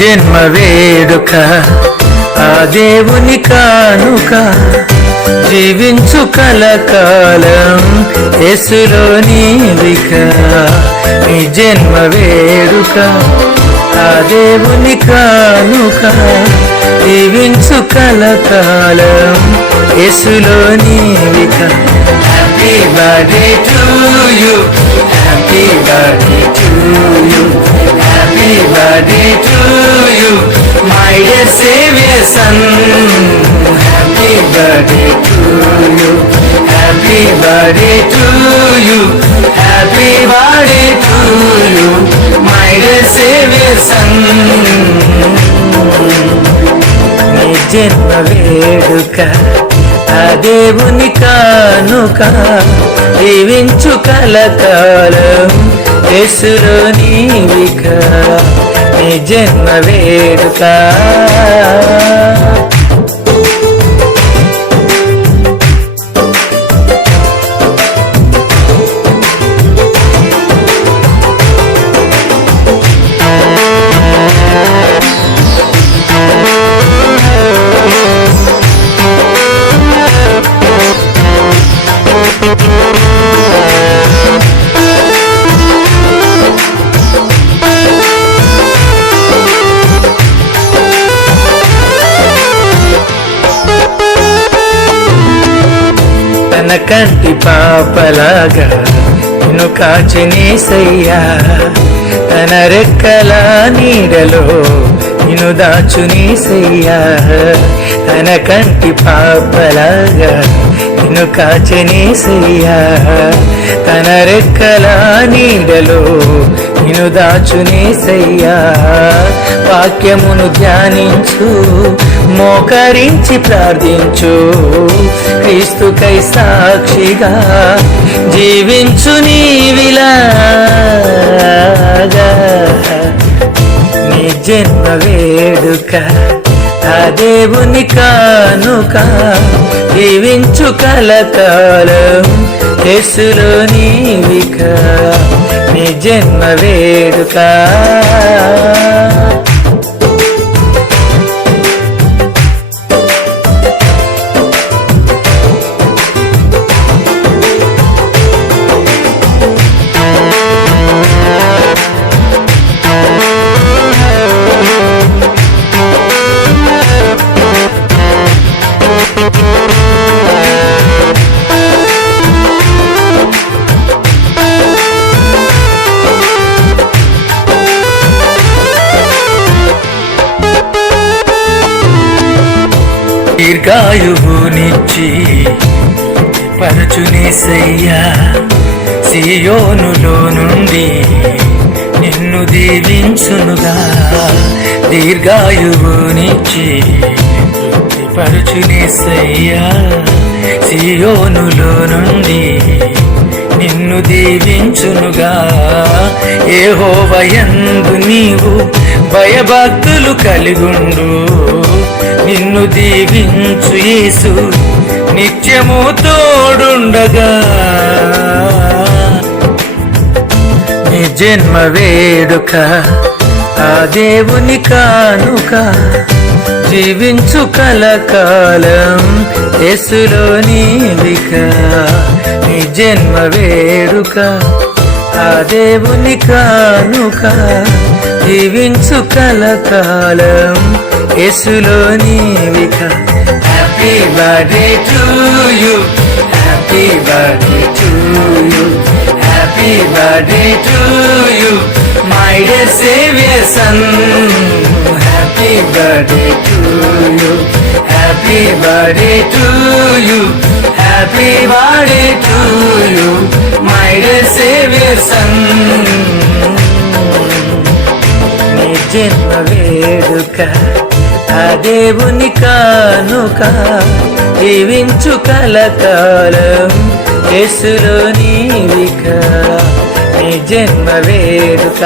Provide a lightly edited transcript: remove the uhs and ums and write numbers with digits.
జన్మ వేడుక ఆ దేవుని కానుక జీవించు కలకాలం యేసులో నీవిక నీ జన్మ వేడుక ఆ దేవుని కానుక జీవించు కలకాలం యేసులో నీవిక happy birthday to you happy birthday to you happy birthday to you my dear saviour son happy birthday to you happy birthday to you happy birthday to you my dear saviour son నీ జన్మ వేడుక ఆ దేవుని కానుక జీవించు కలకాలం యేసులో నీవిక నీ జన్మ వేడుక తన కంటి పాపలాగా నిన్ను కాచినేసయ్యా తన రెక్కల నీడలో నిన్ను దాచునేసయ్యా తన కంటి పాపలాగా నిన్ను కాచినేసయ్యా తన రెక్కల నీడలో నిన్ను దాచునేసయ్యా వాక్యమును ధ్యానించు మోకరించి ప్రార్థించు క్రీస్తుకై సాక్షిగా జీవించు నీవిలాగా నీ జన్మ వేడుక ఆ దేవుని కానుక జీవించు కలకాలం యేసులో నీవిక నీ జన్మ వేడుక దీర్ఘాయువునిచ్చి పరచునేసయ్యా సియోనులో నుండి నిన్ను దీవించునుగా దీర్ఘాయువునిచ్చి పరచునేసయ్యా సియోనులో నుండి నిన్ను దీవించునుగా యెహోవాయందు నీవు భయభక్తులు కలిగుండు నిన్ను దీవించు యేసు నిత్యము తోడుండగా నీ జన్మ వేడుక ఆ దేవుని కానుక జీవించు కలకాలం యేసులో నీవిక నీ జన్మ వేడుక ఆ దేవుని కానుక జీవించు కలకాలం యేసులో నీవిక happy birthday to you happy birthday to you happy birthday to you my dear saviour son happy birthday to you happy birthday to you happy birthday to you my dear saviour son నీ జన్మ వేడుక ఆ దేవుని కానుక జీవించు కలకాలం యేసులో నీవిక నీ జన్మ వేడుక